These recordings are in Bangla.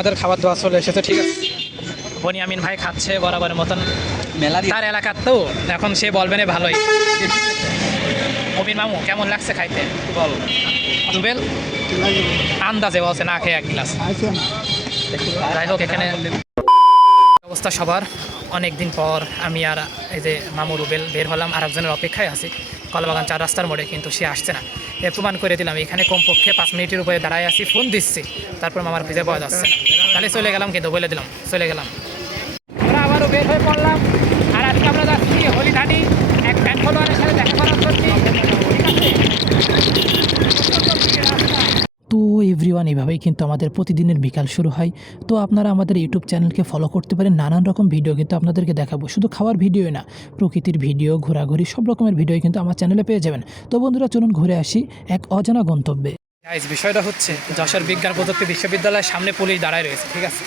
আমাদের খাবার দাওয়া চলে এসেছে, ঠিক আছে। বনিয়ামিন ভাই খাচ্ছে বরাবরের মতন, মেলা তার এলাকার তো এখন সে বলবে না ভালোই। মবিন মামু কেমন লাগছে খাইতে বল? রুবেল আন্দাজে বলছে না খেয়ে এক গ্লাস। যাই হোক, এখানে অবস্থা সবার। অনেক দিন পর আমি আর এই যে মামু রুবেল বের হলাম, আর একজনের অপেক্ষায় আছি কলাবাগান 4 রাস্তার মোড়ে, কিন্তু সে আসছে না। এ প্রমাণ করে দিলাম এখানে কমপক্ষে 5 মিনিটের উপরে দাঁড়ায় আছি, ফোন দিচ্ছি, তারপর আমার খুঁজে পাওয়া যাচ্ছে না। তাহলে চলে গেলাম, কিন্তু বলে দিলাম চলে গেলাম। আমরা আবারও বের হয়ে পড়লাম, আর আজকে আমরা যাচ্ছি হলিধানি এক ফ্যান ফলোয়ারের সাথে দেখা করার জন্য। তো এভরিওয়ান, এভাবেই কিন্তু আমাদের প্রতিদিনের বিকাল শুরু হয়। তো আপনারা আমাদের ইউটিউব চ্যানেলকে ফলো করতে পারেন, নানান রকম ভিডিও কিন্তু আপনাদেরকে দেখাবো, শুধু খাওয়ার ভিডিও না, প্রকৃতির ভিডিও, ঘোরাঘুরি, সব রকমের ভিডিও কিন্তু আমার চ্যানেলে পেয়ে যাবেন। তো বন্ধুরা, চলুন ঘুরে আসি এক অজানা গন্তব্যে। গাইস, বিষয়টা হচ্ছে যশোর বিজ্ঞান প্রযুক্তি বিশ্ববিদ্যালয়ের সামনে পুলিশ দাঁড়ায় রয়েছে, ঠিক আছে।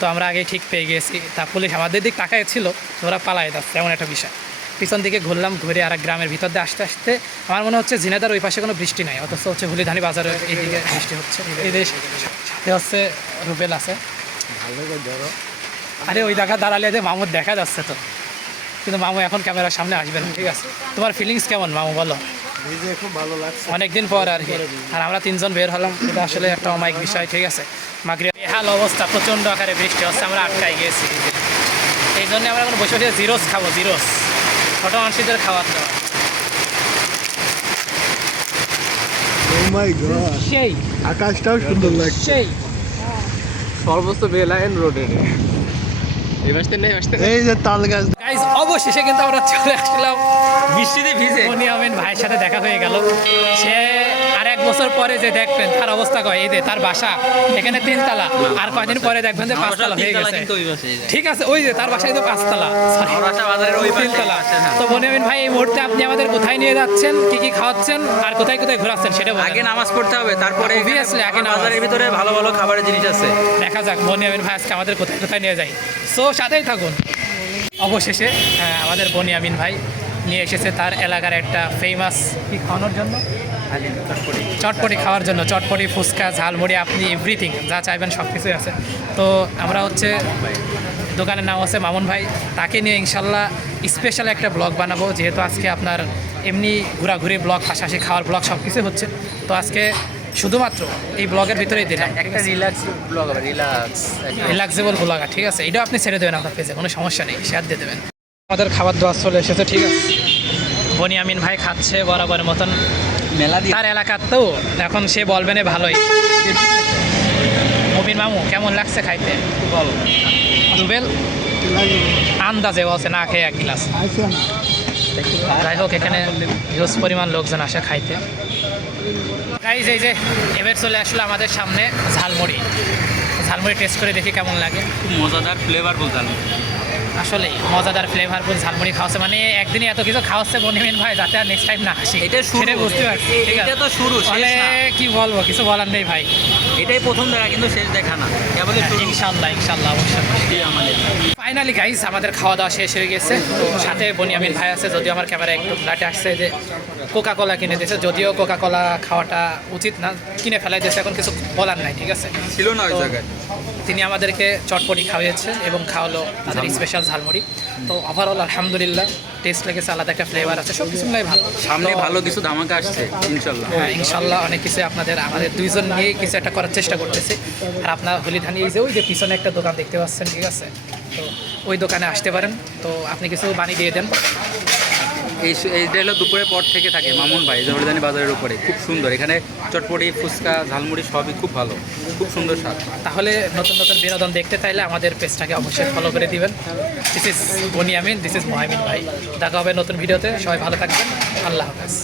তো আমরা আগেই ঠিক পেয়ে গেছি, তা পুলিশ আমাদের দিক তাকায় ছিল, ওরা পালায় যাচ্ছে, এমন একটা বিষয়। পিছন দিকে ঘুরলাম, ঘুরে আর এক গ্রামের ভিতর দিয়ে আসতে আসতে আমার মনে হচ্ছে ঝিনাইদার ওই পাশে কোনো বৃষ্টি নাই, অথচ হচ্ছে হলিধানি বাজারের এইদিকে বৃষ্টি হচ্ছে। এই দেশ সাথে হচ্ছে রুবেল আছে। আরে ওই জায়গা দাঁড়ালে যে মামুর দেখা যাচ্ছে তো, কিন্তু মামু এখন ক্যামেরার সামনে আসবেন, ঠিক আছে। তোমার ফিলিংস কেমন মামু, বলো? খুব ভালো লাগছে, অনেকদিন পর আর কি। আর আমরা 3 জন বের হলাম, এটা আসলে একটা অমায়িক বিষয়, ঠিক আছে। মাগরিব বেহাল অবস্থা, প্রচণ্ড আকারে বৃষ্টি হচ্ছে, আমরা আটকাই গিয়েছি। এই জন্য আমরা এখন বসে বসে জিরোস খাবো, জিরোস, ছোটো মানুষদের খাওয়ার দাওয়া। সেই আকাশটাও সুন্দর লাগছে, সেই সর্বোচ্চ বেলাইন রোডে এই যে তাল গাছ। গাইস, অবশেষে কিন্তু আমরা চলে আসলাম বৃষ্টিতে ভিজে। বনিয়ামিন ভাইয়ের সাথে দেখা হয়ে গেল। সে আর 1 বছর পরে যে দেখবেন তার অবস্থা কয়, এই যে তার বাসা এখানে 3 তালা, আর কয়দিন পরে দেখবেন যে 5 তালা হয়ে গেছে, ঠিক আছে। ওই যে তার বাসায় তো 5 তালা, 3 তালা। তো বনিয়ামিন ভাই, এই মুহূর্তে আপনি আমাদের কোথায় নিয়ে যাচ্ছেন, কি কি খাওয়াচ্ছেন, আর কোথায় কোথায় ঘোরাচ্ছেন সেটা বলেন। আগে নামাজ পড়তে হবে, তারপরে অবভিয়াসলি আগে বাজারের ভিতরে ভালো ভালো খাবারের জিনিস আছে, দেখা যাক বনিয়ামিন ভাই আজকে আমাদের কোথায় কোথায় নিয়ে যায়। সো সাথেই থাকুন। অবশেষে আমাদের বনিয়ামিন ভাই নিয়ে এসেছে তার এলাকার একটা ফেমাস কি খাওয়ানোর জন্য, চটপটি খাওয়ার জন্য। চটপটি, ফুচকা, ঝালমুড়ি, আপনি এভরিথিং যা চাইবেন সব কিছুই আছে। তো আমরা হচ্ছে দোকানের নাম হচ্ছে মামুন ভাই, তাকে নিয়ে ইনশাল্লাহ স্পেশাল একটা ব্লগ বানাবো, যেহেতু আজকে আপনার এমনি ঘোরাঘুরি ব্লগ, পাশাপাশি খাওয়ার ব্লগ সব কিছু হচ্ছে। তো আজকে শুধুমাত্র এই ব্লগের ভিতরেই দিলাম একটা রিল্যাক্স ব্লগ হবে, রিল্যাক্সেবল ব্লগ, ঠিক আছে। এটাও আপনি ছেড়ে দেবেন আপনার পেজে, কোনো সমস্যা নেই, শেয়ার দিয়ে দেবেন। আমাদের খাবার দাওয়া চলে এসেছে, ঠিক আছে। বনিয়ামিন ভাই খাচ্ছে বরাবরের মতন, মেলা তার এলাকার তো এখন সে বলবে না ভালোই। মবিন মামু কেমন লাগছে খাইতে বল? রুবেল আন্দাজে বলছে না খেয়ে এক গ্লাস। যাই হোক, এখানে হিউজ পরিমাণ লোকজন আসে খাইতে। গাইজ, এই যে এবার চলে আসলো আমাদের সামনে ঝালমুড়ি। ঝালমুড়ি টেস্ট করে দেখি কেমন লাগে। খুব মজাদার ফ্লেভারফুল ঝালমুড়ি, আসলেই মজাদার ফ্লেভারফুল ঝালমুড়ি খাওয়াচ্ছে, মানে একদিনই এত কিছু খাওয়াচ্ছে বনিয়ামিন ভাই, যাতে আর নেক্সট টাইম না আসি। এটা শুরু, বুঝতে পারছি, ঠিক আছে। এটা তো শুরু, মানে কি বলবো, কিছু বলার নেই ভাই। এটাই প্রথম দেখা, কিন্তু শেষ দেখা না, কেবল ইনশাল্লাহ ইনশাল্লাহ অবশ্যই। ফাইনালি গাইস, আমাদের খাওয়া দাওয়া শেষ হয়ে গেছে। তো সাথে বনিয়ামিন ভাই আছে, যদিও আমার ক্যামেরা একটু ফ্ল্যাটে আসছে, যে কোকা কোলা কিনে দিয়েছে, যদিও কোকা কোলা খাওয়াটা উচিত না, কিনে ফেলাই দিয়েছে, এখন কিছু বলার নাই, ঠিক আছে। ছিল না ওই জায়গায়। তিনি আমাদেরকে চটপটি খাওয়াইছে এবং খাওয়ালো তাদের স্পেশাল ঝালমুড়ি। তো ওভারঅল আলহামদুলিল্লাহ টেস্ট লেগেছে, আলাদা একটা ফ্লেভার আছে, সব কিছু মিলাই ভালো। সামনে ভালো কিছু ধামাকা আসছে ইনশাল্লাহ। হ্যাঁ ইনশাল্লাহ, অনেক কিছু আমাদের 2 জন নিয়ে কিছু একটা করার চেষ্টা করতেছি। আর আপনার হলিধানি এই যে ওই যে পিছনে একটা দোকান দেখতে পাচ্ছেন, ঠিক আছে, তো ওই দোকানে আসতে পারেন। তো আপনি কিছু বানিয়ে দিয়ে দেন। এইটা হলো দুপুরের পর থেকে থাকে মামুন ভাই, যে হলিদানি বাজারের উপরে, খুব সুন্দর। এখানে চটপটি, ফুচকা, ঝালমুড়ি সবই খুব ভালো, খুব সুন্দর স্বাদ। তাহলে নতুন নতুন বিনোদন দেখতে চাইলে আমাদের পেজটাকে অবশ্যই ফলো করে দিবেন। This is Boniamin, this is Mohamin ভাই। দেখা হবে নতুন ভিডিওতে, সবাই ভালো থাকবেন, আল্লাহ হাফেজ।